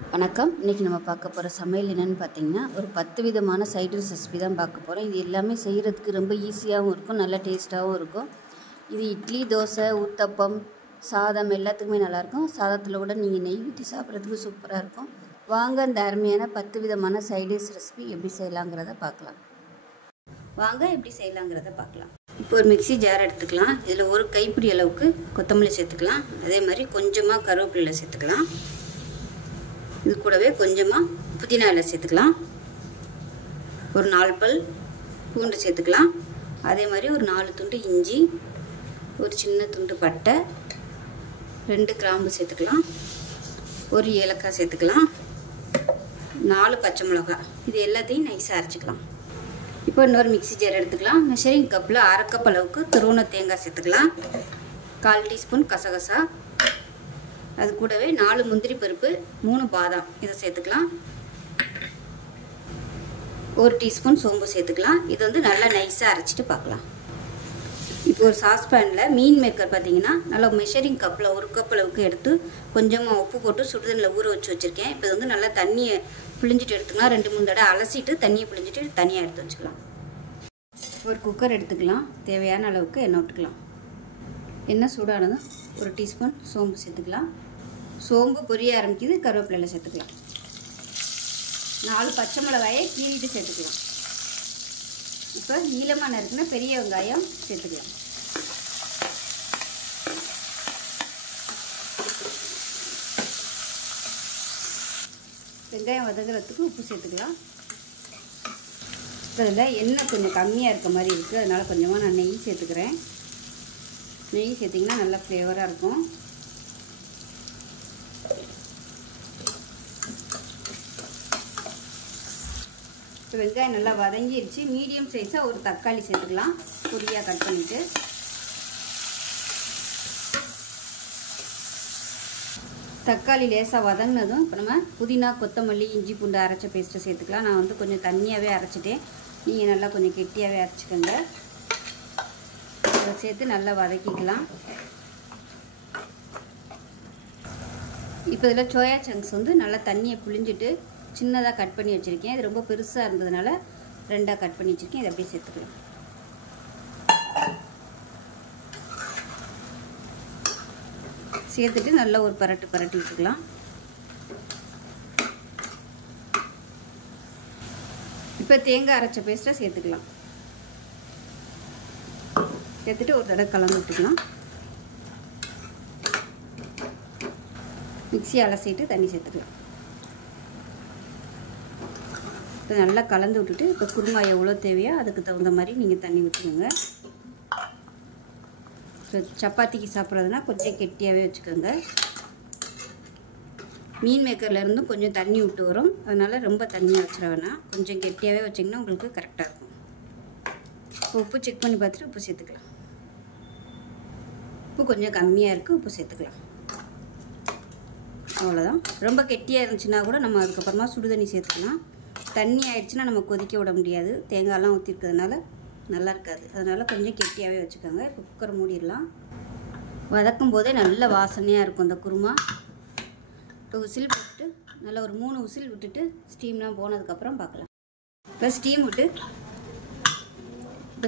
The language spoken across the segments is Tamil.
வணக்கம். இன்றைக்கி நம்ம பார்க்க போகிற சமையல் என்னென்னு பார்த்தீங்கன்னா, ஒரு 10 விதமான சைட் டிஷ் ரெசிபி தான் பார்க்க போகிறோம். இது எல்லாமே செய்கிறதுக்கு ரொம்ப ஈஸியாகவும் இருக்கும், நல்ல டேஸ்ட்டாகவும் இருக்கும். இது இட்லி, தோசை, ஊத்தப்பம், சாதம் எல்லாத்துக்குமே நல்லாயிருக்கும். சாதத்தில் கூட நீங்கள் நெய் ஊற்றி சாப்பிட்றதுக்கு சூப்பராக இருக்கும். வாங்க இந்த அருமையான 10 விதமான சைட் டிஷ் ரெசிபி எப்படி செய்யலாங்கிறத பார்க்கலாம். இப்போ ஒரு மிக்ஸி ஜார் எடுத்துக்கலாம். இதில் ஒரு கைப்பிடி அளவுக்கு கொத்தமல்லி சேர்த்துக்கலாம். அதே மாதிரி கொஞ்சமாக கருவேப்பிலை சேர்த்துக்கலாம். இது கூடவே கொஞ்சமாக புதினா இலை சேர்த்துக்கலாம். ஒரு 4 பல் பூண்டு சேர்த்துக்கலாம். அதே மாதிரி ஒரு 4 துண்டு இஞ்சி, ஒரு சின்ன துண்டு பட்டை, 2 கிராம்பு சேர்த்துக்கலாம். ஒரு ஏலக்காய் சேர்த்துக்கலாம். 4 பச்சை மிளகாய். இது எல்லாத்தையும் நைஸாக அரைச்சிக்கலாம். இப்போ இன்னொரு மிக்ஸி ஜார் எடுத்துக்கலாம். மெஷரிங் கப்பில் 1/2 கப் அளவுக்கு துருவன தேங்காய் சேர்த்துக்கலாம். 1/4 டீஸ்பூன் கசகசா, அது கூடவே 4 முந்திரி பருப்பு, 3 பாதாம் இதை சேர்த்துக்கலாம். 1 டீஸ்பூன் சோம்பு சேர்த்துக்கலாம். இது வந்து நல்லா நைஸாக அரைச்சிட்டு பார்க்கலாம். இப்போ ஒரு சாஸ்பேனில் மீன் மேக்கர் பார்த்தீங்கன்னா நல்லா மெஷரிங் கப்பில் 1 கப் அளவுக்கு எடுத்து கொஞ்சமாக உப்பு போட்டு சுடுதண்ணில் ஊற வச்சு வச்சுருக்கேன். இப்போ வந்து நல்லா தண்ணியை பிழிஞ்சிட்டு எடுத்துக்கலாம். 2-3 தடவை அலசிட்டு தண்ணியை பிழிஞ்சிட்டு தனியாக எடுத்து வச்சுக்கலாம். ஒரு குக்கர் எடுத்துக்கலாம். தேவையான அளவுக்கு எண்ணெய் விட்டுக்கலாம். எண்ணெய் சூடானதும் 1 டீஸ்பூன் சோம்பு சேர்த்துக்கலாம். சோம்பு பொரிய ஆரம்பிக்குது. கருவேப்பிலை சேர்த்துக்கலாம். 4 பச்சை மிளகாயை கீறிட்டு சேர்த்துக்கலாம். இப்போ நீளமாக நறுக்குன்னா பெரிய வெங்காயம் சேர்த்துக்கலாம். வெங்காயம் வதங்குறதுக்கு உப்பு சேர்த்துக்கலாம். இப்போ இதில் எண்ணெய் கொஞ்சம் கம்மியாக இருக்க மாதிரி இருக்குது, அதனால் கொஞ்சமாக நான் நெய் சேர்த்துக்கிறேன். நெய் சேர்த்திங்கன்னா நல்லா ஃப்ளேவராக இருக்கும். இப்போ வெங்காயம் நல்லா வதங்கிடுச்சு. மீடியம் சைஸாக ஒரு தக்காளி சேர்த்துக்கலாம். பொடியாக கட் பண்ணிவிட்டு தக்காளி லேசாக வதங்கினதும் இப்போ நம்ம புதினா, கொத்தமல்லி, இஞ்சி பூண்டு அரைச்ச பேஸ்ட்டை சேர்த்துக்கலாம். நான் வந்து கொஞ்சம் தண்ணியாகவே அரைச்சிட்டேன். நீங்கள் நல்லா கொஞ்சம் கெட்டியாகவே அரைச்சிக்கோங்க. அதை சேர்த்து நல்லா வதக்கிக்கலாம். இப்போ இதில் சோயா சங்க்ஸ் வந்து நல்லா தண்ணியை புழிஞ்சிட்டு சின்னதாக கட் பண்ணி வச்சுருக்கேன். இது ரொம்ப பெருசாக இருந்ததுனால 2ஆக கட் பண்ணி வச்சுருக்கேன். இதை அப்படியே சேர்த்துக்கலாம். சேர்த்துட்டு நல்லா ஒரு பரட்டி விட்டுக்கலாம். இப்போ தேங்காய் அரைச்ச பேஸ்ட்டை சேர்த்துக்கலாம். சேர்த்துட்டு ஒரு தடவை கலந்து விட்டுக்கலாம். மிக்ஸி அலசிட்டு தண்ணி சேர்த்துக்கலாம். இப்போ நல்லா கலந்து விட்டுட்டு இப்போ குருமா எவ்வளோ தேவையோ அதுக்கு தகுந்த மாதிரி நீங்கள் தண்ணி விட்டுக்கோங்க. இப்போ சப்பாத்திக்கு சாப்பிட்றதுனா கொஞ்சம் கெட்டியாகவே வச்சுக்கோங்க. மீன் மேக்கர்லேருந்தும் கொஞ்சம் தண்ணி விட்டு வரும், அதனால் ரொம்ப தண்ணியாக வச்சிட வேணாம். கொஞ்சம் கெட்டியாகவே வச்சிங்கன்னா உங்களுக்கு கரெக்டாக இருக்கும். இப்போ உப்பு செக் பண்ணி பார்த்துட்டு உப்பு சேர்த்துக்கலாம். உப்பு கொஞ்சம் கம்மியாக இருக்குது, உப்பு சேர்த்துக்கலாம். அவ்வளோதான். ரொம்ப கெட்டியாக இருந்துச்சுன்னா கூட நம்ம அதுக்கப்புறமா சுடுதண்ணி சேர்த்துக்கலாம். தண்ணி ஆயிடுச்சுன்னா நம்ம கொதிக்க விட முடியாது, தேங்காயெல்லாம் ஊற்றிருக்கிறதுனால நல்லா இருக்காது. அதனால் கொஞ்சம் கெட்டியாகவே வச்சுக்கோங்க. இப்போ குக்கரை மூடிடலாம். வதக்கும் போதே நல்ல வாசனையாக இருக்கும் இந்த குருமா. இப்போ விசில் போட்டு நல்லா ஒரு 3 விசில் விட்டுட்டு ஸ்டீம்லாம் போனதுக்கப்புறம் பார்க்கலாம். இப்போ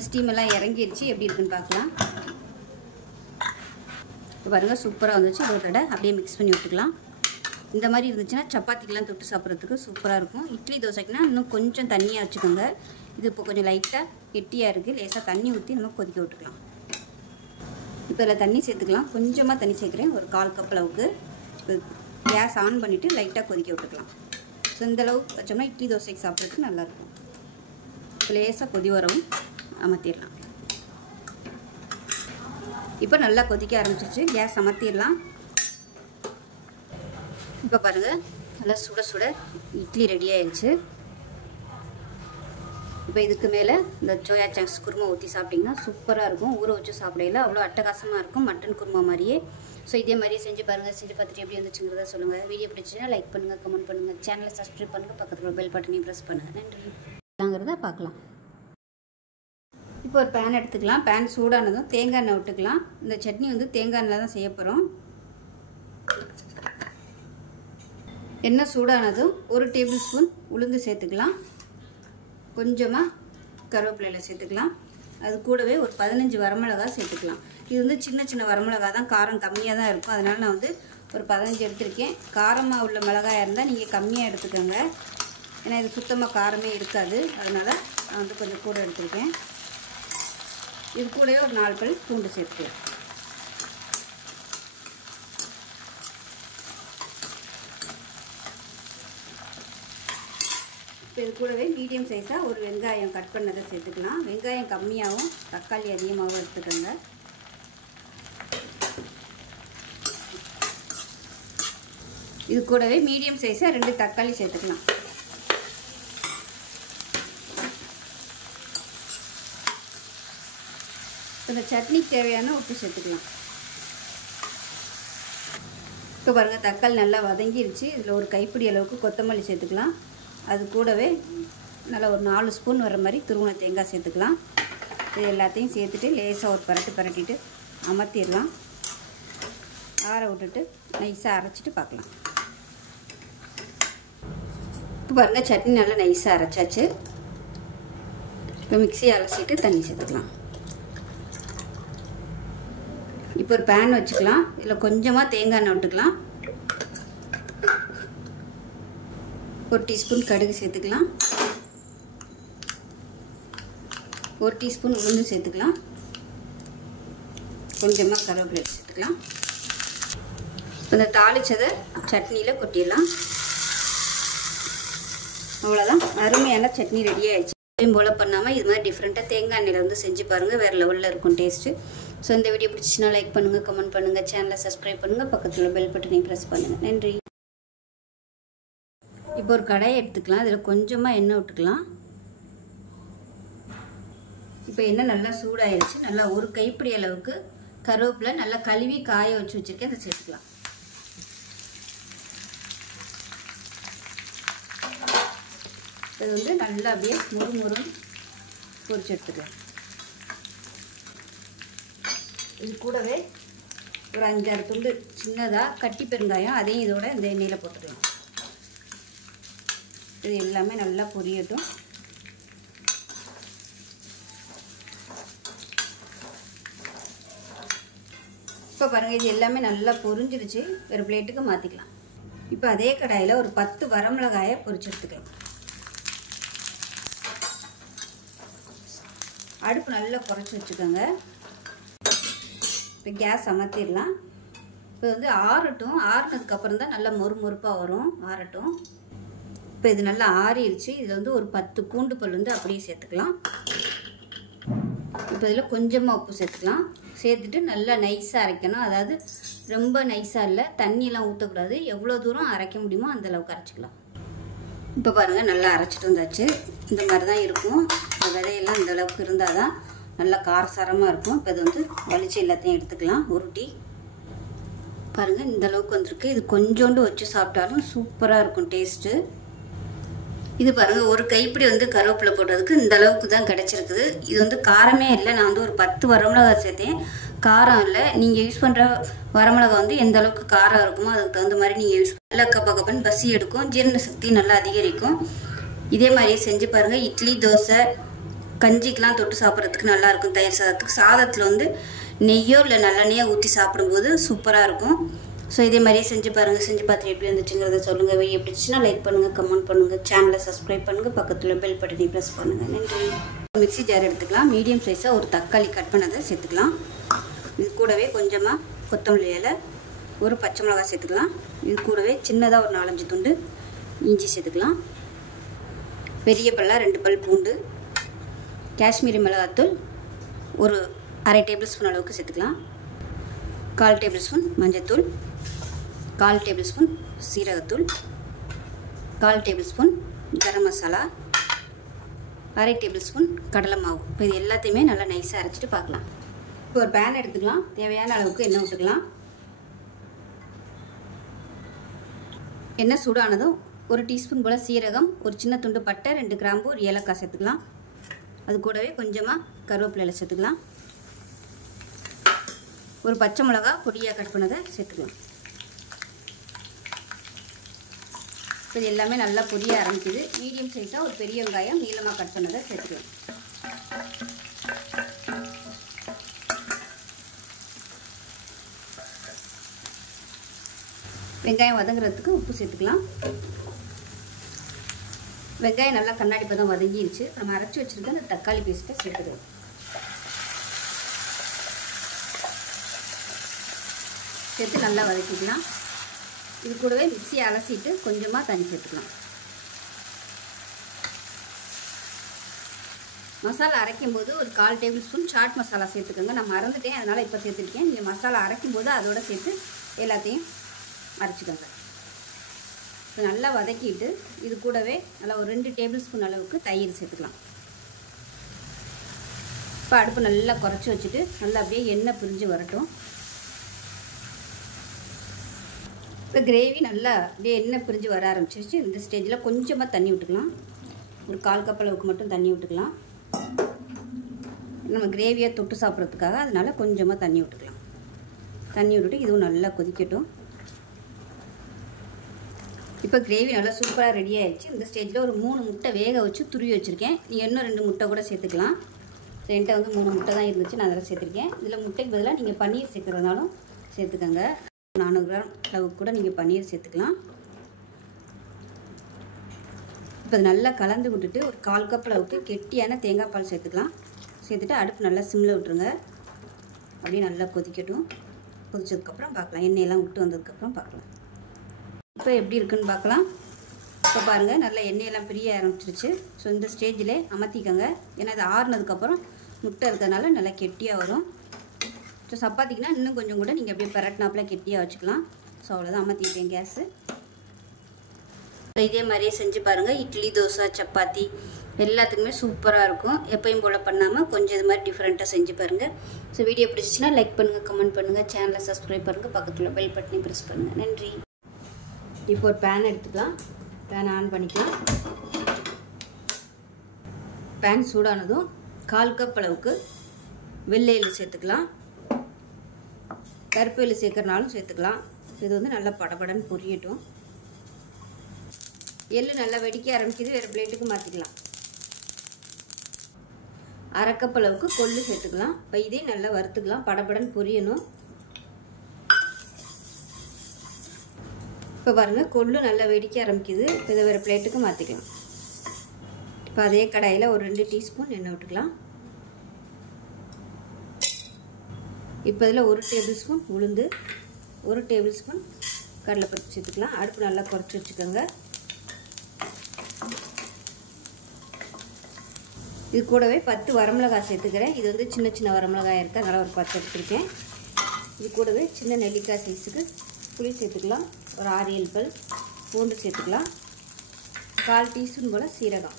ஸ்டீம் எல்லாம் இறங்கிடுச்சு. எப்படி இருக்குன்னு பார்க்கலாம். இப்போ பாருங்கள், சூப்பராக வந்துச்சு. ஒரு தடவை அப்படியே மிக்ஸ் பண்ணி விட்டுக்கலாம். இந்த மாதிரி இருந்துச்சுன்னா சப்பாத்திக்கெலாம் தொட்டு சாப்பிட்றதுக்கு சூப்பராக இருக்கும். இட்லி தோசைக்குனா இன்னும் கொஞ்சம் தண்ணியாக வச்சுக்கோங்க. இது இப்போ கொஞ்சம் லைட்டாக கெட்டியாக இருக்குது. லேசாக தண்ணி ஊற்றி நம்ம கொதிக்க விட்டுக்கலாம். இப்போ இதில் தண்ணி சேர்த்துக்கலாம். கொஞ்சமாக தண்ணி சேர்க்குறேன், ஒரு 1/4 கப் அளவுக்கு. கேஸ் ஆன் பண்ணிவிட்டு லைட்டாக கொதிக்க விட்டுக்கலாம். ஸோ இந்தளவுக்கு வச்சோம்னா இட்லி தோசைக்கு சாப்பிட்றதுக்கு நல்லாயிருக்கும். இப்போ லேசாக கொதி வரவும் அமர்த்திடலாம். இப்போ நல்லா கொதிக்க ஆரம்பிச்சிருச்சு. கேஸ் அமர்த்திடலாம். இப்போ பாருங்கள், நல்லா சுட சுட இட்லி ரெடி ஆயிடுச்சு. இப்போ இதுக்கு மேலே இந்த சோயா சங்க்ஸ் குருமா ஊற்றி சாப்பிட்டிங்கன்னா சூப்பராக இருக்கும். ஊற வச்சு சாப்பிடையில அவ்வளோ அட்டகாசமாக இருக்கும், மட்டன் குருமா மாதிரியே. ஸோ இதே மாதிரியே செஞ்சு பாருங்கள். செஞ்சு பார்த்துட்டு எப்படி வந்துச்சுங்கிறத சொல்லுங்கள். வீடியோ பிடிச்சிங்கன்னா லைக் பண்ணுங்கள், கமெண்ட் பண்ணுங்கள், சேனலை சப்ஸ்கிரைப் பண்ணுங்கள், பக்கத்தில் பெல் பட்டனையும் ப்ரெஸ் பண்ணுங்கள். நன்றி. பார்க்கலாம். இப்போ ஒரு பேன் எடுத்துக்கலாம். பேன் சூடானதும் தேங்காய் எண்ணெய் விட்டுக்கலாம். இந்த சட்னி வந்து தேங்காய் எண்ணெயில் தான் செய்ய போகிறோம். எண்ணெய் சூடானதும் 1 டேபிள் ஸ்பூன் உளுந்து சேர்த்துக்கலாம். கொஞ்சமாக கருவேப்பிலையில் சேர்த்துக்கலாம். அது கூடவே ஒரு 15 வரமிளகாய் சேர்த்துக்கலாம். இது வந்து சின்ன சின்ன வரமிளகாய் தான், காரம் கம்மியாக தான் இருக்கும். அதனால் நான் வந்து ஒரு 15 எடுத்திருக்கேன். காரமாக உள்ள மிளகாயாக இருந்தால் நீங்கள் கம்மியாக எடுத்துக்கோங்க. ஏன்னா இது சுத்தமாக காரமே இருக்காது. அதனால் நான் வந்து கொஞ்சம் கூட எடுத்திருக்கேன். இது கூடவே ஒரு 4 பல் பூண்டு சேர்த்துக்கலாம். இப்போ இது கூடவே மீடியம் சைஸாக ஒரு வெங்காயம் கட் பண்ணதை சேர்த்துக்கலாம். வெங்காயம் கம்மியாகவும் தக்காளி அதிகமாகவும் எடுத்துக்கோங்க. இது கூடவே மீடியம் சைஸாக 2 தக்காளி சேர்த்துக்கலாம். இந்த சட்னிக்கு தேவையான உப்பு சேர்த்துக்கலாம். இப்போ பாருங்கள் தக்காளி நல்லா வதங்கிருச்சு. இதில் ஒரு கைப்பிடி அளவுக்கு கொத்தமல்லி சேர்த்துக்கலாம். அது கூடவே நல்லா ஒரு 4 ஸ்பூன் வர மாதிரி துருவன தேங்காய் சேர்த்துக்கலாம். இது எல்லாத்தையும் சேர்த்துட்டு லேசாக ஒரு பரட்டிட்டு அமர்த்திடலாம். ஆற விட்டுட்டு நைஸாக அரைச்சிட்டு பார்க்கலாம். இப்போ பாருங்கள் சட்னி நல்லா நைஸாக அரைச்சாச்சு. இப்போ மிக்ஸியை அலசிட்டு தண்ணி சேர்த்துக்கலாம். இப்போ ஒரு பேன் வச்சுக்கலாம். இதில் கொஞ்சமாக தேங்காய் எண்ணெய் விட்டுக்கலாம். 1 டீஸ்பூன் கடுகு சேர்த்துக்கலாம். 1 டீஸ்பூன் உளுந்து சேர்த்துக்கலாம். கொஞ்சமாக கருவேப்பிலை சேர்த்துக்கலாம். இந்த தாளிச்சதை சட்னியில் கொட்டிடலாம். அவ்வளோதான், அருமையான சட்னி ரெடி ஆகிடுச்சு. எப்பயும் போல் பண்ணாமல் இது மாதிரி டிஃப்ரெண்ட்டாக தேங்காய் எண்ணெயில் வந்து செஞ்சு பாருங்கள். வேறு லெவலில் இருக்கும் டேஸ்ட்டு. ஸோ இந்த வீடியோ பிடிச்சிச்சுன்னா லைக் பண்ணுங்கள், கமெண்ட் பண்ணுங்கள், சேனலை சப்ஸ்கிரைப் பண்ணுங்கள், பக்கத்தில் பெல் பட்டனையும் ப்ரெஸ் பண்ணுங்கள். நன்றி. இப்போ ஒரு கடாயை எடுத்துக்கலாம். இதில் கொஞ்சமாக எண்ணெய் விட்டுக்கலாம். இப்போ எண்ணெய் நல்லா சூடாயிருச்சு. நல்லா ஒரு கைப்பிடி அளவுக்கு கருவேப்பிலை நல்லா கழுவி காய வச்சு வச்சுருக்கேன். அதை சேர்த்துக்கலாம். இது வந்து நல்லா அப்படியே முறுமுறுன்னு பொரிச்சு எடுத்துக்கலாம். இது கூடவே ஒரு 5-6 துண்டு சின்னதாக கட்டி பெருங்காயம் அதையும் இதோட இந்த எண்ணெயில் போட்டுக்கலாம். இது எல்லாமே நல்லா பொரியட்டும். இப்போ பாருங்கள் இது எல்லாமே நல்லா பொரிஞ்சிருச்சு. ஒரு பிளேட்டுக்கு மாற்றிக்கலாம். இப்போ அதே கடாயில் ஒரு 10 வரமிளகாயை பொரிச்சு எடுத்துக்கலாம். அடுப்பு நல்லா குறைச்சி வச்சுக்கோங்க. இப்போ கேஸ் அமர்த்திடலாம். இப்போ வந்து ஆறட்டும். ஆறுனதுக்கப்புறம் தான் நல்லா மொறுமொறுப்பாக வரும். ஆறட்டும். இப்போ இது நல்லா ஆறிடுச்சு. இதில் வந்து ஒரு 10 பூண்டு பல் வந்து அப்படியே சேர்த்துக்கலாம். இப்போ இதில் கொஞ்சமாக உப்பு சேர்த்துக்கலாம். சேர்த்துட்டு நல்லா நைஸாக அரைக்கணும். அதாவது ரொம்ப நைஸாக இல்லை, தண்ணியெல்லாம் ஊற்றக்கூடாது. எவ்வளோ தூரம் அரைக்க முடியுமோ அந்தளவுக்கு அரைச்சிக்கலாம். இப்போ பாருங்கள் நல்லா அரைச்சிட்டு வந்தாச்சு. இந்த மாதிரி தான் இருக்கும். விதையெல்லாம் இந்த அளவுக்கு இருந்தால் தான் நல்லா காரசாரமாக இருக்கும். இப்போ இது வந்து வலிச்சு எல்லாத்தையும் எடுத்துக்கலாம். உருட்டி பாருங்கள் இந்த அளவுக்கு வந்திருக்கு. இது கொஞ்சோண்டு வச்சு சாப்பிட்டாலும் சூப்பராக இருக்கும் டேஸ்ட்டு. இது பாருங்கள் ஒரு கைப்பிடி வந்து கருவேப்பிலை போட்டதுக்கு இந்த அளவுக்கு தான் கிடச்சிருக்குது. இது வந்து காரமே இல்லை. நான் வந்து ஒரு 10 வரமிளகாய் சேர்த்தேன். காரம் இல்லை. நீங்கள் யூஸ் பண்ணுற வரமிளகாய் வந்து எந்த அளவுக்கு காரம் இருக்குமோ அதுக்கு தகுந்த மாதிரி நீங்கள் யூஸ் நல்லா கப்பன்னு பசி எடுக்கும். ஜீரண சக்தி நல்லா அதிகரிக்கும். இதே மாதிரியே செஞ்சு பாருங்கள். இட்லி, தோசை, கஞ்சிக்கெலாம் தொட்டு சாப்பிட்றதுக்கு நல்லாயிருக்கும். தயிர் சாதத்துக்கு சாதத்தில் வந்து நெய்யோ இல்லை நல்லெண்ணெயோ ஊற்றி சாப்பிடும்போது சூப்பராக இருக்கும். ஸோ இதே மாதிரியே செஞ்சு பாருங்கள். செஞ்சு பார்த்துட்டு எப்படி வந்துச்சுங்கிறத சொல்லுங்கள். வீடியோ பிடிச்சின்னா லைக் பண்ணுங்கள், கமெண்ட் பண்ணுங்கள், சேனலை சப்ஸ்கிரைப் பண்ணுங்கள், பக்கத்தில் பெல் பட்டனை ப்ரெஸ் பண்ணுங்கள். நன்றி. மிக்ஸி ஜார் எடுத்துக்கலாம். மீடியம் சைஸாக ஒரு தக்காளி கட் பண்ணதை சேர்த்துக்கலாம். இது கூடவே கொஞ்சமாக கொத்தமல்லி இலை, ஒரு பச்சை மிளகாய் சேர்த்துக்கலாம். இது கூடவே சின்னதாக ஒரு 4-5 துண்டு இஞ்சி சேர்த்துக்கலாம். பெரிய பல்லாக 2 பல் பூண்டு, காஷ்மீரி மிளகாத்தூள் ஒரு 1/2 டேபிள் ஸ்பூன் அளவுக்கு சேர்த்துக்கலாம். 1/4 டேபிள் ஸ்பூன் மஞ்சத்தூள், 1/4 டேபிள் ஸ்பூன் சீரகத்தூள், 1/4 table spoon garam masala, 1/2 table spoon கடலை மாவு. இப்போ இது எல்லாத்தையுமே நல்லா நைஸாக அரைச்சிட்டு பார்க்கலாம். இப்போ ஒரு பேன் எடுத்துக்கலாம். தேவையான அளவுக்கு எண்ணெய் விட்டுக்கலாம். எண்ணெய் சூடானதும் 1 டீஸ்பூன் போல் சீரகம், ஒரு சின்ன துண்டு பட்டை, 2 கிராம்பு, ஒரு ஏலக்காய் சேர்த்துக்கலாம். அது கூடவே கொஞ்சமாக கருவேப்பிலை சேர்த்துக்கலாம். ஒரு பச்சை மிளகா பொடியாக கட் பண்ணதை சேர்த்துக்கலாம். இப்போ இது எல்லாமே நல்லா பொரிய ஆரம்பிக்குது. மீடியம் சைஸாக ஒரு பெரிய வெங்காயம் நீளமாக கட் பண்ணதை சேர்த்துக்கலாம். வெங்காயம் வதங்குறதுக்கு உப்பு சேர்த்துக்கலாம். வெங்காயம் நல்லா கண்ணாடி பதம் வதங்கிருச்சு. நம்ம அரைச்சி வச்சுருக்க அந்த தக்காளி பேஸ்ட்டை சேர்த்துக்கலாம். சேர்த்து நல்லா வதக்கிக்கலாம். இது கூடவே மிக்சியை அலசிட்டு கொஞ்சமாக தண்ணி சேர்த்துக்கலாம். மசாலா அரைக்கும் போது ஒரு 1/4 டேபிள் ஸ்பூன் சாட் மசாலா சேர்த்துக்கோங்க. நான் மறந்துட்டேன், அதனால் இப்போ சேர்த்துருக்கேன். நீங்கள் மசாலா அரைக்கும் போது அதோடு சேர்த்து எல்லாத்தையும் அரைச்சிக்கோங்க. இப்போ நல்லா வதக்கிட்டு இது கூடவே நல்லா ஒரு 2 டேபிள் ஸ்பூன் அளவுக்கு தயிர் சேர்த்துக்கலாம். இப்போ அடுப்பு நல்லா குறைச்சி வச்சுட்டு நல்லா அப்படியே எண்ணெய் பிரிஞ்சு வரட்டும். இப்போ கிரேவி நல்லா அப்படியே எண்ணெய் பிரிஞ்சு வர ஆரம்பிச்சிருச்சு. இந்த ஸ்டேஜில் கொஞ்சமாக தண்ணி விட்டுக்கலாம். ஒரு 1/4 கப் அளவுக்கு மட்டும் தண்ணி விட்டுக்கலாம். நம்ம கிரேவியை தொட்டு சாப்பிட்றதுக்காக அதனால் கொஞ்சமாக தண்ணி விட்டுக்கலாம். தண்ணி விட்டுட்டு இதுவும் நல்லா கொதிக்கட்டும். இப்போ கிரேவி நல்லா சூப்பராக ரெடி ஆகிடுச்சு. இந்த ஸ்டேஜில் ஒரு 3 முட்டை வேக வச்சு துருவி வச்சுருக்கேன். நீங்கள் இன்னும் 2 முட்டை கூட சேர்த்துக்கலாம். என்கிட்ட வந்து 3 முட்டை தான் இருந்துச்சு, நான் அதெல்லாம் சேர்த்துருக்கேன். இதில் முட்டைக்கு பதிலாக நீங்கள் பன்னீர் சேர்க்குறதுனாலும் சேர்த்துக்கோங்க. 400 கிராம் அளவுக்கு கூட நீங்கள் பன்னீர் சேர்த்துக்கலாம். இப்போ நல்லா கலந்து விட்டுட்டு ஒரு 1/4 கப் அளவுக்கு கெட்டியான தேங்காய் பால் சேர்த்துக்கலாம். சேர்த்துட்டு அடுப்பு நல்லா சிம்மில் விட்டுருங்க. அப்படியே நல்லா கொதிக்கட்டும். கொதிச்சதுக்கப்புறம் பார்க்கலாம். எண்ணெயெல்லாம் விட்டு வந்ததுக்கப்புறம் பார்க்கலாம். இப்போ எப்படி இருக்குன்னு பார்க்கலாம். இப்போ பாருங்கள் நல்லா எண்ணெயெல்லாம் பிரிய ஆரம்பிச்சிருச்சு. ஸோ இந்த ஸ்டேஜில் அமர்த்திக்கோங்க. ஏன்னா இது ஆறுனதுக்கப்புறம் முட்டை இருக்கிறதுனால நல்லா கெட்டியாக வரும். ஸோ சப்பாத்திக்குனா இன்னும் கொஞ்சம் கூட நீங்கள் அப்படியே பரட்டினாப்பில் கெட்டியாக வச்சுக்கலாம். ஸோ அவ்வளோதான், அமர்த்திட்டேன் கேஸு. இதே மாதிரியே செஞ்சு பாருங்கள். இட்லி, தோசை, சப்பாத்தி எல்லாத்துக்குமே சூப்பராக இருக்கும். எப்பயும் போல் பண்ணாமல் கொஞ்சம் இது மாதிரி டிஃப்ரெண்ட்டாக செஞ்சு பாருங்கள். ஸோ வீடியோ பிடிச்சிச்சின்னா லைக் பண்ணுங்கள், கமெண்ட் பண்ணுங்கள், சேனலை சப்ஸ்கிரைப் பண்ணுங்கள், பக்கத்தில் பெல் பட்டனை ப்ரெஸ் பண்ணுங்கள். நன்றி. இப்போ ஒரு பேன் எடுத்துக்கலாம். பேன் ஆன் பண்ணிக்கலாம். பேன் சூடானதும் 1/4 கப் அளவுக்கு வெள்ளை எள்ளு சேர்த்துக்கலாம். கருப்பு எள்ளு சேர்க்கறனாலும் சேர்த்துக்கலாம். இது வந்து நல்லா படபடன்னு பொரியட்டும். எள்ளு நல்லா வெடிக்க ஆரம்பிக்குது. வேறு பிளேட்டுக்கு மாற்றிக்கலாம். 1/2 கப் அளவுக்கு கொள்ளு சேர்த்துக்கலாம். இப்போ இதே நல்லா வறுத்துக்கலாம். படபடன்னு பொரியணும். இப்போ பாருங்கள் கொள்ளு நல்லா வெடிக்க ஆரம்பிக்குது. இதை வேறு பிளேட்டுக்கு மாற்றிக்கலாம். இப்போ அதே கடாயில் ஒரு 2 டீஸ்பூன் எண்ணெய் விட்டுக்கலாம். இப்போ இதில் 1 டேபிள் ஸ்பூன் உளுந்து, 1 டேபிள் ஸ்பூன் கடலைப்பருப்பு சேர்த்துக்கலாம். அடுப்பு நல்லா குறைச்சி வச்சுக்கோங்க. இது கூடவே 10 வரமிளகாய் சேர்த்துக்கிறேன். இது வந்து சின்ன சின்ன வரமிளகாய் இருக்குது, அதனால் ஒரு 10 எடுத்துருக்கேன். இது கூடவே சின்ன நெல்லிக்காய் சைஸுக்கு புளி சேர்த்துக்கலாம். ஒரு 6-7 பல் பூண்டு சேர்த்துக்கலாம். 1/4 டீஸ்பூன் போல் சீரகம்.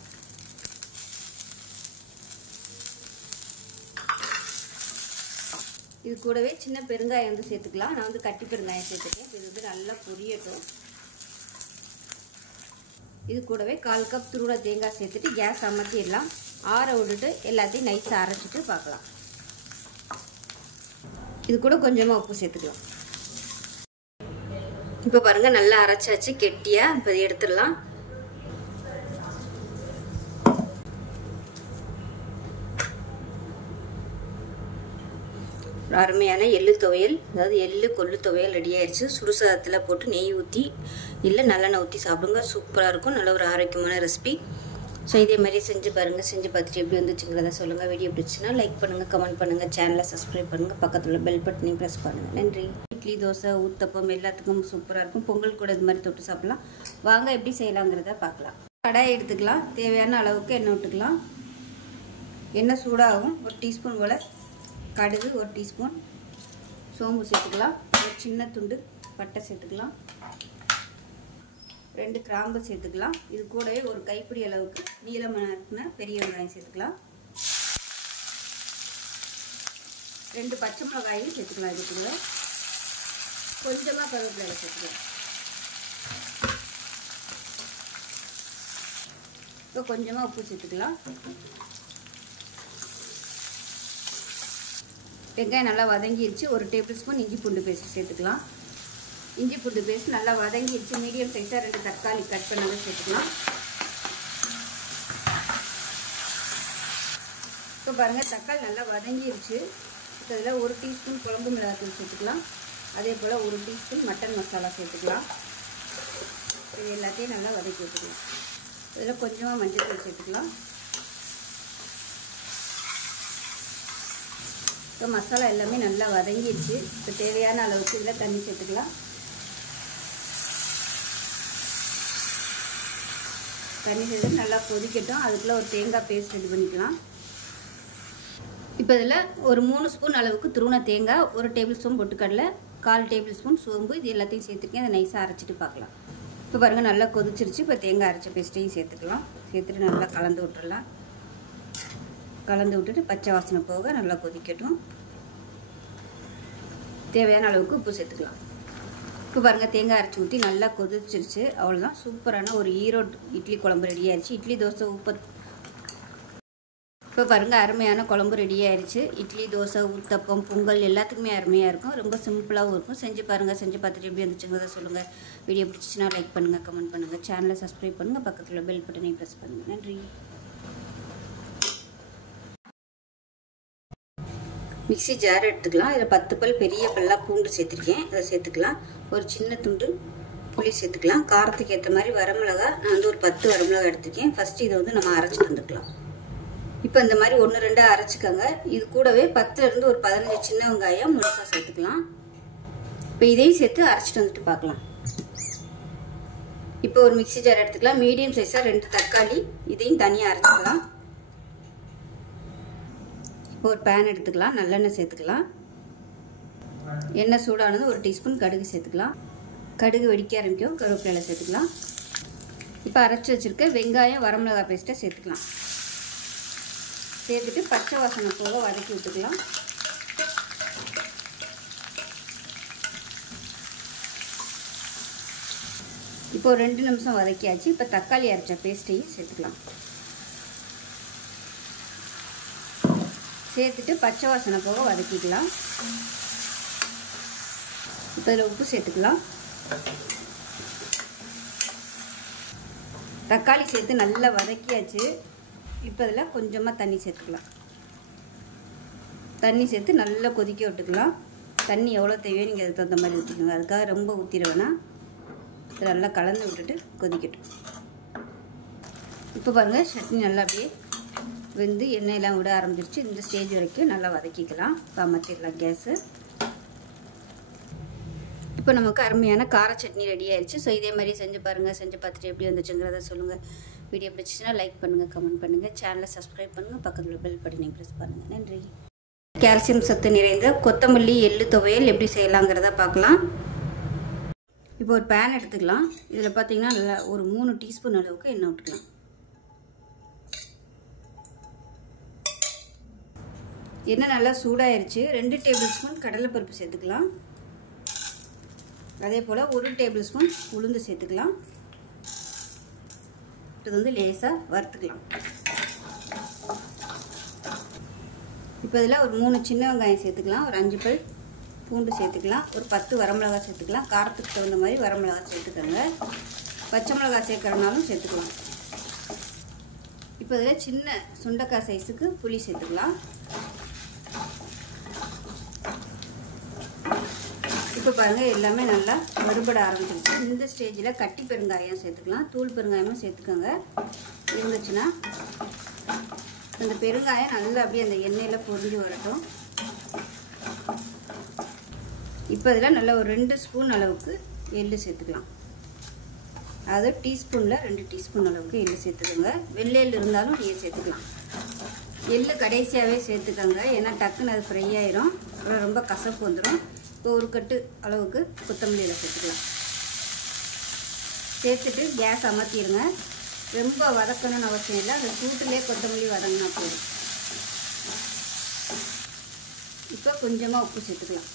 இது கூடவே சின்ன பெருங்காயம் வந்து சேர்த்துக்கலாம். நான் வந்து கட்டி பெருங்காயம் சேர்த்துக்கேன். இது வந்து நல்லா பொரியட்டும். இது கூடவே 1/4 கப் துருவ தேங்காய் சேர்த்துட்டு கேஸ் அமர்த்திடலாம். ஆற விட்டுட்டு எல்லாத்தையும் நைஸாக அரைச்சிட்டு பார்க்கலாம். இது கூட கொஞ்சமாக உப்பு சேர்த்துக்கலாம். இப்போ பாருங்கள் நல்லா அரைச்சாச்சு கெட்டியாக. இப்போ இதை எடுத்துடலாம். அருமையான எள்ளு துவையல், அதாவது எள்ளு கொள்ளு துவையல் ரெடி ஆயிடுச்சு. சுடுசாதத்தில் போட்டு நெய் ஊற்றி இல்லை நல்லெண்ணெய் ஊற்றி சாப்பிடுங்க. சூப்பராக இருக்கும். நல்ல ஒரு ஆரோக்கியமான ரெசிபி. ஸோ இதே மாதிரி செஞ்சு பாருங்கள். செஞ்சு பார்த்துட்டு எப்படி வந்துச்சுங்கிறத சொல்லுங்கள். வீடியோ பிடிச்சுன்னா லைக் பண்ணுங்கள், கமெண்ட் பண்ணுங்கள், சேனலை சப்ஸ்கிரைப் பண்ணுங்கள், பக்கத்தில் பெல் பட்டனையும் ப்ரெஸ் பண்ணுங்கள். நன்றி. இட்லி, தோசை, ஊத்தப்பம் எல்லாத்துக்கும் சூப்பராக இருக்கும். பொங்கல் கூட இது மாதிரி தொட்டு சாப்பிட்லாம். வாங்க எப்படி செய்யலாங்கிறத பார்க்கலாம். கடாய் எடுத்துக்கலாம். தேவையான அளவுக்கு எண்ணெய் விட்டுக்கலாம். எண்ணெய் சூடாகும். 1 டீஸ்பூன் போல் கடுகு, 1 டீஸ்பூன் சோம்பு சேர்த்துக்கலாம். ஒரு சின்ன துண்டு பட்டை சேர்த்துக்கலாம். 2 கிராம்பு சேர்த்துக்கலாம். இது கூடவே ஒரு கைப்பிடி அளவுக்கு நீளமான பெரிய வெங்காயம் சேர்த்துக்கலாம். 2 பச்சை மிளகாயும் சேர்த்துக்கலாம். இது கூட கொஞ்சமாக கருவேப்பிலை சேர்த்துக்கலாம். இப்போ கொஞ்சமாக உப்பு சேர்த்துக்கலாம். வெங்காயம் நல்லா வதங்கிடுச்சு. 1 டேபிள் ஸ்பூன் இஞ்சி பூண்டு பேஸ்ட் சேர்த்துக்கலாம். இஞ்சி பூண்டு பேஸ்ட் நல்லா வதங்கிடுச்சு. மீடியம் சைஸாக 2 தக்காளி கட் பண்ணதை சேர்த்துக்கலாம். இப்போ பாருங்கள் தக்காளி நல்லா வதங்கிடுச்சு. இப்போ இதில் 1 டீஸ்பூன் குழம்பு மிளகாத்தூள் சேர்த்துக்கலாம். அதே போல் 1 டீஸ்பூன் மட்டன் மசாலா சேர்த்துக்கலாம். இது எல்லாத்தையும் நல்லா வதக்கி வச்சுக்கலாம். இதில் கொஞ்சமாக மஞ்சள் தூள் சேர்த்துக்கலாம். இப்போ மசாலா எல்லாமே நல்லா வதங்கிடுச்சு. இப்போ தேவையான அளவுக்கு இதில் தண்ணி சேர்த்துக்கலாம். தண்ணி சேர்த்து நல்லா கொதிக்கட்டும். அதுக்குள்ளே ஒரு தேங்காய் பேஸ்ட் ரெடி பண்ணிக்கலாம். இப்போ இதில் ஒரு 3 ஸ்பூன் அளவுக்கு துருவன தேங்காய், 1 டேபிள் ஸ்பூன் பொட்டுக்கடலை, 1/4 டேபிள் ஸ்பூன் சோம்பு, இது எல்லாத்தையும் சேர்த்துருக்கேன். அதை நைஸாக அரைச்சிட்டு பார்க்கலாம். இப்போ பாருங்கள் நல்லா கொதிச்சிருச்சு. இப்போ தேங்காய் அரைச்ச பேஸ்ட்டையும் சேர்த்துக்கலாம். சேர்த்துட்டு நல்லா கலந்து விட்டுறலாம். கலந்து விட்டுட்டு பச்சை வாசனை போக நல்லா கொதிக்கட்டும். தேவையான அளவுக்கு உப்பு சேர்த்துக்கலாம். இப்போ பாருங்கள் தேங்காய் அரைச்சி ஊற்றி நல்லா கொதிச்சிருச்சு. அவ்வளோதான், சூப்பரான ஒரு ஈரோடு இட்லி குழம்பு ரெடி ஆயிடுச்சு. இட்லி தோசை இப்போ பாருங்கள் அருமையான குழம்பு ரெடி ஆயிடுச்சு. இட்லி தோசை ஊத்தப்பம் பொங்கல் எல்லாத்துக்குமே அருமையாக இருக்கும். ரொம்ப சிம்பிளாகவும் இருக்கும். செஞ்சு பாருங்கள். செஞ்சு பார்த்துட்டு எப்படி வந்துச்சுங்கிறத சொல்லுங்கள். வீடியோ பிடிச்சிச்சின்னா லைக் பண்ணுங்கள், கமெண்ட் பண்ணுங்கள், சேனலை சப்ஸ்கிரைப் பண்ணுங்கள், பக்கத்தில் பெல் பட்டனை ப்ரெஸ் பண்ணுங்கள். நன்றி. மிக்ஸி ஜார் எடுத்துக்கலாம். இதில் 10 பல் பெரிய பல்லாக பூண்டு சேர்த்துருக்கேன். அதை சேர்த்துக்கலாம். ஒரு சின்ன துண்டு புளி சேர்த்துக்கலாம். காரத்துக்கு ஏற்ற மாதிரி வரமிளகா நான் வந்து ஒரு 10 வரமிளகா எடுத்துருக்கேன். ஃபஸ்ட்டு இதை வந்து நம்ம அரைச்சிட்டு வந்துக்கலாம். இப்போ இந்த மாதிரி 1-2 அரைச்சிக்கோங்க. இது கூடவே 10லேருந்து ஒரு 15 சின்ன வெங்காயம் முழுசாக சேர்த்துக்கலாம். இப்போ இதையும் சேர்த்து அரைச்சிட்டு வந்துட்டு பார்க்கலாம். இப்போ ஒரு மிக்ஸி ஜார் எடுத்துக்கலாம். மீடியம் சைஸாக 2 தக்காளி, இதையும் தனியாக அரைச்சிக்கலாம். இப்போ ஒரு பேன் எடுத்துக்கலாம். நல்லெண்ணெய் சேர்த்துக்கலாம். எண்ணெய் சூடானது 1 டீஸ்பூன் கடுகு சேர்த்துக்கலாம். கடுகு வெடிக்க ஆரம்பிக்கும். கருவேப்பிலை சேர்த்துக்கலாம். இப்போ அரைச்சி வச்சுருக்க வெங்காயம் வரமிளகா பேஸ்ட்டை சேர்த்துக்கலாம். சேர்த்துட்டு பச்சை வாசனை போக வதக்கி விட்டுக்கலாம். இப்போ 2 நிமிஷம் வதக்கியாச்சு. இப்போ தக்காளி அரைச்ச பேஸ்ட்டையும் சேர்த்துக்கலாம். சேர்த்துட்டு பச்சை வாசனை போக வதக்கிக்கலாம். இப்போ இதில் உப்பு சேர்த்துக்கலாம். தக்காளி சேர்த்து நல்லா வதக்கியாச்சு. இப்போ இதில் கொஞ்சமாக தண்ணி சேர்த்துக்கலாம். தண்ணி சேர்த்து நல்லா கொதிக்க விட்டுக்கலாம். தண்ணி எவ்வளோ தேவையோ நீங்கள் அதுக்கு தகுந்த மாதிரி ஊற்றிக்கோங்க. அதுக்காக ரொம்ப ஊற்றிட வேணாம். இதை நல்லா கலந்து விட்டுட்டு கொதிக்கட்டும். இப்போ பாருங்கள் சட்னி நல்லா அப்படியே வெந்து எண்ணெயெல்லாம் விட ஆரம்பிச்சிருச்சு. இந்த ஸ்டேஜ் வரைக்கும் நல்லா வதக்கிக்கலாம். இப்போ அமர்த்திடலாம் கேஸு. இப்போ நமக்கு அருமையான கார சட்னி ரெடி ஆயிடுச்சு. ஸோ இதே மாதிரி செஞ்சு பாருங்கள். செஞ்சு பார்த்துட்டு எப்படி வந்துச்சுங்கிறத சொல்லுங்கள். வீடியோ பிடிச்சிச்சுன்னா லைக் பண்ணுங்கள், கமெண்ட் பண்ணுங்கள், சேனலை சப்ஸ்கிரைப் பண்ணுங்கள், பக்கத்தில் பெல் பட்டனை ப்ரெஸ் பண்ணுங்கள். நன்றி. கால்சியம் சத்து நிறைந்த கொத்தமல்லி எள்ளு துவையல் எப்படி செய்யலாங்கிறத பார்க்கலாம். இப்போ ஒரு பேன் எடுத்துக்கலாம். இதில் பார்த்தீங்கன்னா நல்லா ஒரு 3 டீஸ்பூன் அளவுக்கு எண்ணெய் விட்டுக்கலாம். எண்ணெய் நல்லா சூடாயிருச்சு. 2 டேபிள் ஸ்பூன் கடலைப்பருப்பு சேர்த்துக்கலாம். அதே போல் 1 டேபிள் ஸ்பூன் உளுந்து சேர்த்துக்கலாம். இது வந்து லேசாக வறுத்துக்கலாம். இப்போ இதில் ஒரு 3 சின்ன வெங்காயம் சேர்த்துக்கலாம். ஒரு 5 பல் பூண்டு சேர்த்துக்கலாம். ஒரு 10 வரமிளகா சேர்த்துக்கலாம். காரத்துக்கு தகுந்த மாதிரி வரமிளகா சேர்த்துக்கோங்க. பச்சை மிளகாய் சேர்க்குறனாலும் சேர்த்துக்கலாம். இப்போ இதில் சின்ன சுண்டைக்காய் சைஸுக்கு புளி சேர்த்துக்கலாம். இப்போ பாருங்கள் எல்லாமே நல்லா வறுபட ஆரம்பிச்சிருச்சு. இந்த ஸ்டேஜில் கட்டி பெருங்காயம் சேர்த்துக்கலாம். தூள் பெருங்காயமும் சேர்த்துக்கோங்க இருந்துச்சுன்னா. அந்த பெருங்காயம் நல்லா அப்படியே அந்த எண்ணெயில் பொரிஞ்சு வரட்டும். இப்போ இதில் நல்லா ஒரு 2 ஸ்பூன் அளவுக்கு எள்ளு சேர்த்துக்கலாம். அதாவது டீஸ்பூனில் 2 டீஸ்பூன் அளவுக்கு எள்ளு சேர்த்துக்கோங்க. வெள்ளை எள்ளு இருந்தாலும் நீங்கள் சேர்த்துக்கலாம். எள்ளு கடைசியாகவே சேர்த்துக்கோங்க. ஏன்னா டக்குன்னு அது ஃப்ரை ஆயிரும். அப்புறம் ரொம்ப கசப்பு வந்துடும். இப்போ ஒரு கட்டு அளவுக்கு கொத்தமல்லியில் சேர்த்துக்கலாம். சேர்த்துட்டு கேஸ் அமர்த்திடுங்க. ரொம்ப வதக்கணும்னு அவசியம் இல்லை. அந்த சூட்டிலே கொத்தமல்லி வதங்கினா போதும். இப்போ கொஞ்சமாக உப்பு சேர்த்துக்கலாம்.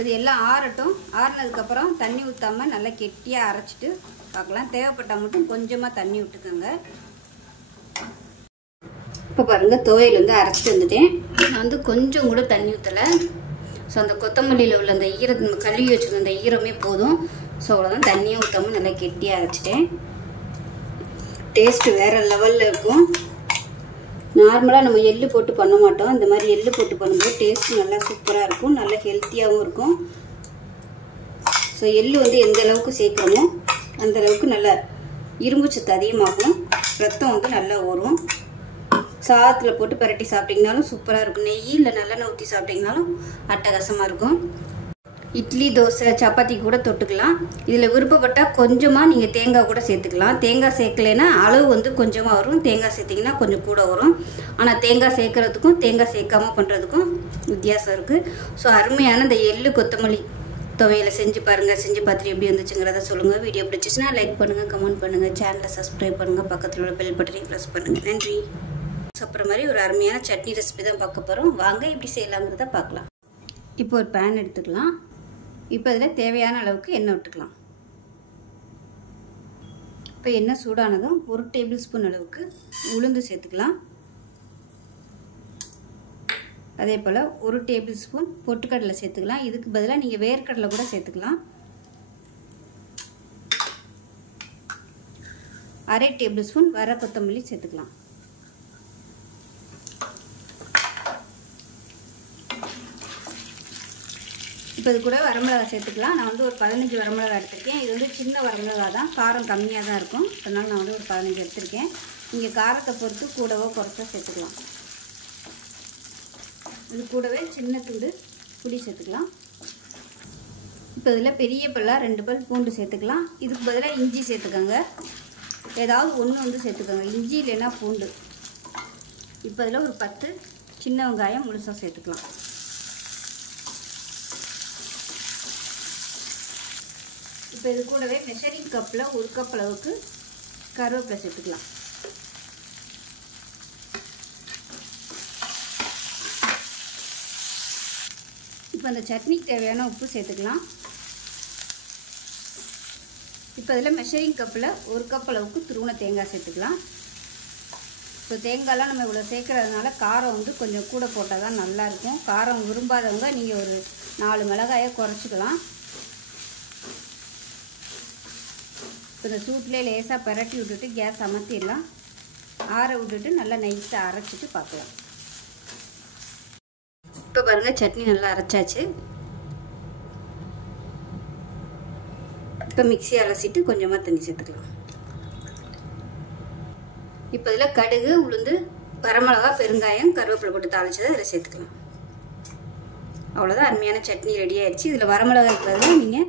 இது எல்லாம் ஆறட்டும். ஆறினதுக்கப்புறம் தண்ணி ஊற்றாமல் நல்லா கெட்டியாக அரைச்சிட்டு பார்க்கலாம். தேவைப்பட்டால் மட்டும் கொஞ்சமாக தண்ணி விட்டுக்கோங்க. இப்போ பாருங்கள் துவையல் வந்து அரைச்சிட்டு வந்துட்டேன். நான் வந்து கொஞ்சம் கூட தண்ணி ஊற்றலை. ஸோ அந்த கொத்தமல்லியில் உள்ள அந்த நம்ம கழுவி வச்சுருந்த அந்த ஈரமே போதும். ஸோ அவ்வளோதான், தண்ணியை ஊற்றாமல் நல்லா கெட்டியாக அரைச்சிட்டேன். டேஸ்ட்டு வேறு லெவலில் இருக்கும். நார்மலாக நம்ம எள்ளு போட்டு பண்ண மாட்டோம், இந்த மாதிரி எள்ளு போட்டு பண்ணும்போது டேஸ்ட்டு நல்லா சூப்பராக இருக்கும், நல்லா ஹெல்த்தியாகவும் இருக்கும். ஸோ எள்ளு எந்த அளவுக்கு சேர்க்குறோமோ அந்த அளவுக்கு நல்லா இரும்பு சத்து அதிகமாகும், ரத்தம் நல்லா ஊறும். சாதத்தில் போட்டு பரட்டி சாப்பிட்டிங்கனாலும் சூப்பராக இருக்கும். நெய் இல்லை நல்லெண்ணெய் ஊற்றி சாப்பிட்டிங்கனாலும் அட்டகாசமாக இருக்கும். இட்லி, தோசை, சப்பாத்தி கூட தொட்டுக்கலாம். இதில் விருப்பப்பட்டால் கொஞ்சமாக நீங்கள் தேங்காய் கூட சேர்த்துக்கலாம். தேங்காய் சேர்க்கலைன்னா அளவு கொஞ்சமாக வரும், தேங்காய் சேர்த்திங்கன்னா கொஞ்சம் கூட வரும். ஆனால் தேங்காய் சேர்க்குறதுக்கும் தேங்காய் சேர்க்காமல் பண்ணுறதுக்கும் வித்தியாசம் இருக்குது. ஸோ அருமையான இந்த எள்ளு கொத்தமல்லி துவையலை செஞ்சு பாருங்கள். செஞ்சு பார்த்துட்டு எப்படி வந்துச்சுங்கிறத சொல்லுங்கள். வீடியோ பிடிச்சிச்சுன்னா லைக் பண்ணுங்கள், கமெண்ட் பண்ணுங்கள், சேனலை சப்ஸ்கிரைப் பண்ணுங்கள், பக்கத்தில் உள்ள பெல் பட்டனையும் ப்ரெஸ் பண்ணுங்கள். நன்றி. அப்புறம் மாதிரி ஒரு அருமையான சட்னி ரெசிபி தான் பார்க்க போகிறோம். வாங்க எப்படி செய்யலாங்கிறத பார்க்கலாம். இப்போ ஒரு பேன் எடுத்துக்கலாம். இப்போ அதில் தேவையான அளவுக்கு எண்ணெய் விட்டுக்கலாம். இப்போ எண்ணெய் சூடானதும் 1 டேபிள் ஸ்பூன் அளவுக்கு உளுந்து சேர்த்துக்கலாம். அதே போல் 1 டேபிள் ஸ்பூன் பொட்டுக்கடலை சேர்த்துக்கலாம். இதுக்கு பதிலாக நீங்கள் வேர்க்கடலை கூட சேர்த்துக்கலாம். 1/2 டேபிள் ஸ்பூன் வர கொத்தமல்லி சேர்த்துக்கலாம். இப்போ இது கூட வரமிளகா சேர்த்துக்கலாம். நான் ஒரு 15 வரமிளகா எடுத்திருக்கேன். இது சின்ன வரமிளகா தான், காரம் கம்மியாக தான் இருக்கும். அதனால் நான் ஒரு 15 எடுத்திருக்கேன். நீங்கள் காரத்தை பொறுத்து கூடவோ குறைச்சோ சேர்த்துக்கலாம். இது கூடவே சின்ன துண்டு புளி சேர்த்துக்கலாம். இப்போ இதில் பெரிய பல்லாக 2 பல் பூண்டு சேர்த்துக்கலாம். இதுக்கு பதிலாக இஞ்சி சேர்த்துக்கோங்க, ஏதாவது ஒன்று சேர்த்துக்கோங்க, இஞ்சி இல்லைன்னா பூண்டு. இப்போ இதில் ஒரு 10 சின்ன வெங்காயம் முழுசாக சேர்த்துக்கலாம். இப்போ இது கூடவே மெஷரிங் கப்பில் 1 கப் அளவுக்கு கருவேப்பிலை சேர்த்துக்கலாம். இப்போ அந்த சட்னிக்கு தேவையான உப்பு சேர்த்துக்கலாம். இப்போ இதில் மெஷரிங் கப்பில் 1 கப் அளவுக்கு துருவன தேங்காய் சேர்த்துக்கலாம். இப்போ தேங்காயெலாம் நம்ம இவ்வளோ சேர்க்குறதுனால காரம் கொஞ்சம் கூட போட்டால் தான் நல்லாயிருக்கும். காரம் விரும்பாதவங்க நீங்கள் ஒரு 4 மிளகாயை குறைச்சிக்கலாம். இப்போ இந்த சூட்டிலே லேசாக பரட்டி விட்டுட்டு கேஸ் அமர்த்திடலாம். ஆற விட்டுட்டு நல்லா நைஸாக அரைச்சிட்டு பார்க்கலாம். இப்போ பாருங்கள், சட்னி நல்லா அரைச்சாச்சு. இப்போ மிக்ஸி அலசிட்டு கொஞ்சமாக தண்ணி சேர்த்துக்கலாம். இப்போ இதில் கடுகு, உளுந்து, வரமிளகா, பெருங்காயம், கருவேப்பிலை போட்டு தாளிச்சதை அதில் சேர்த்துக்கலாம். அவ்வளோதான், அருமையான சட்னி ரெடி ஆயிடுச்சு. இதில் வரமிளகாய்க்கு பதிலாக நீங்கள்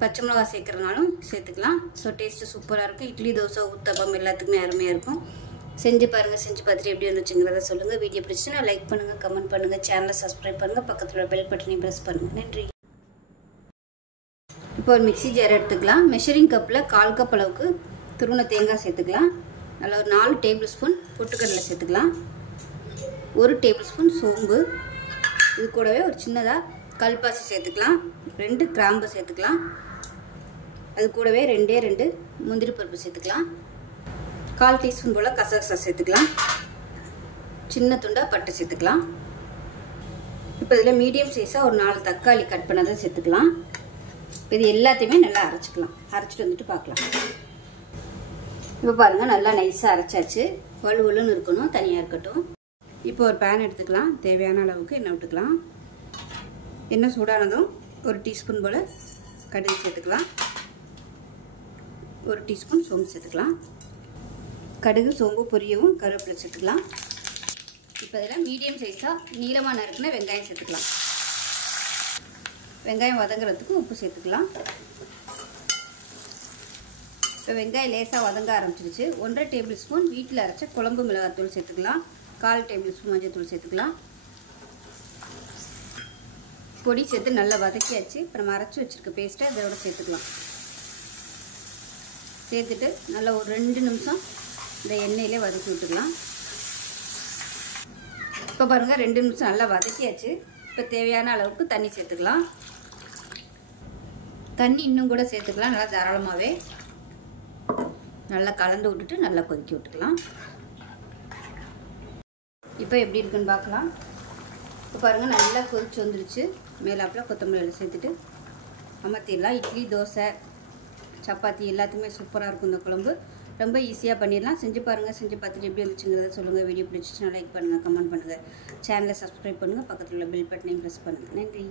பச்சை மிளகா சேர்க்குறதுனாலும் சேர்த்துக்கலாம். ஸோ டேஸ்ட்டு சூப்பராக இருக்கும். இட்லி, தோசை, ஊத்தப்பம் எல்லாத்துக்குமே அருமையாக இருக்கும். செஞ்சு பாருங்கள். செஞ்சு பார்த்துட்டு எப்படி வந்துச்சுங்கிறத சொல்லுங்கள். வீடியோ பிடிச்சுன்னா லைக் பண்ணுங்கள், கமெண்ட் பண்ணுங்கள், சேனலை சப்ஸ்கிரைப் பண்ணுங்கள், பக்கத்தில் பெல் பட்டனை ப்ரெஸ் பண்ணுங்கள். நன்றி. இப்போ ஒரு மிக்ஸி ஜார் எடுத்துக்கலாம். மெஷரிங் கப்பில் 1/4 கப் அளவுக்கு துருவன தேங்காய் சேர்த்துக்கலாம். அதில் ஒரு 4 டேபிள் ஸ்பூன் பொட்டுக்கடலை சேர்த்துக்கலாம். 1 டேபிள் ஸ்பூன் சோம்பு, இது கூடவே ஒரு சின்னதாக கல்பாசி சேர்த்துக்கலாம். 2 கிராம்பு சேர்த்துக்கலாம். அது கூடவே 2 முந்திரி பருப்பு சேர்த்துக்கலாம். 1/4 டீஸ்பூன் போல் கசகசா சேர்த்துக்கலாம். சின்ன துண்டாக பட்டை சேர்த்துக்கலாம். இப்போ இதில் மீடியம் சைஸாக ஒரு 4 தக்காளி கட் பண்ணதை சேர்த்துக்கலாம். இப்போ இது எல்லாத்தையுமே நல்லா அரைச்சிக்கலாம். அரைச்சிட்டு வந்துட்டு பார்க்கலாம். இப்போ பாருங்கள், நல்லா நைஸாக அரைச்சாச்சு. வலுவலுன்னு இருக்கணும், தனியாக இருக்கட்டும். இப்போ ஒரு பேன் எடுத்துக்கலாம். தேவையான அளவுக்கு எண்ணெய் விட்டுக்கலாம். எண்ணெய் சூடானதும் 1 டீஸ்பூன் போல் கடுகு சேர்த்துக்கலாம். 1 டீஸ்பூன் சோம்பு சேர்த்துக்கலாம். கடுகு சோம்பு பொரியவும் கருவேப்பிலை சேர்த்துக்கலாம். இப்போ இதில் மீடியம் சைஸாக நீளமாக நறுக்குன வெங்காயம் சேர்த்துக்கலாம். வெங்காயம் வதங்குறதுக்கு உப்பு சேர்த்துக்கலாம். இப்போ வெங்காயம் லேசாக வதங்க ஆரம்பிச்சிருச்சு. 1.5 டேபிள் ஸ்பூன் வீட்டில் அரைச்ச குழம்பு மிளகாத்தூள் சேர்த்துக்கலாம். 1/4 டேபிள் ஸ்பூன் மஞ்சள் சேர்த்துக்கலாம். பொடி சேர்த்து நல்லா வதக்கியாச்சு. இப்போ நம்ம அரைச்சி வச்சுருக்க பேஸ்ட்டை இதோட சேர்த்துக்கலாம். சேர்த்துட்டு நல்லா ஒரு 2 நிமிஷம் இந்த எண்ணெயிலே வதக்கி விட்டுக்கலாம். இப்போ பாருங்கள், 2 நிமிஷம் நல்லா வதக்கியாச்சு. இப்போ தேவையான அளவுக்கு தண்ணி சேர்த்துக்கலாம். தண்ணி இன்னும் கூட சேர்த்துக்கலாம், நல்லா தாராளமாகவே. நல்லா கலந்து விட்டுட்டு நல்லா கொதிக்க விட்டுக்கலாம். இப்போ எப்படி இருக்குன்னு பார்க்கலாம். இப்போ பாருங்கள் நல்லா கொதிச்சு வந்துருச்சு. மேலாப்பில் கொத்தமல்லி இலை சேர்த்துட்டு அமர்த்திடலாம். இட்லி, தோசை, சப்பாத்தி எல்லாத்துக்குமே சூப்பராக இருக்கும் இந்த குழம்பு. ரொம்ப ஈஸியாக பண்ணிடலாம். செஞ்சு பாருங்கள். செஞ்சு பார்த்துட்டு எப்படி இருந்துச்சுங்கிறத சொல்லுங்கள். வீடியோ பிடிச்சிச்சுன்னா லைக் பண்ணுங்கள், கமெண்ட் பண்ணுங்கள், சேனலை சப்ஸ்கிரைப் பண்ணுங்கள், பக்கத்தில் உள்ள பெல் பட்டனையும் ப்ரெஸ் பண்ணுங்கள். நன்றி.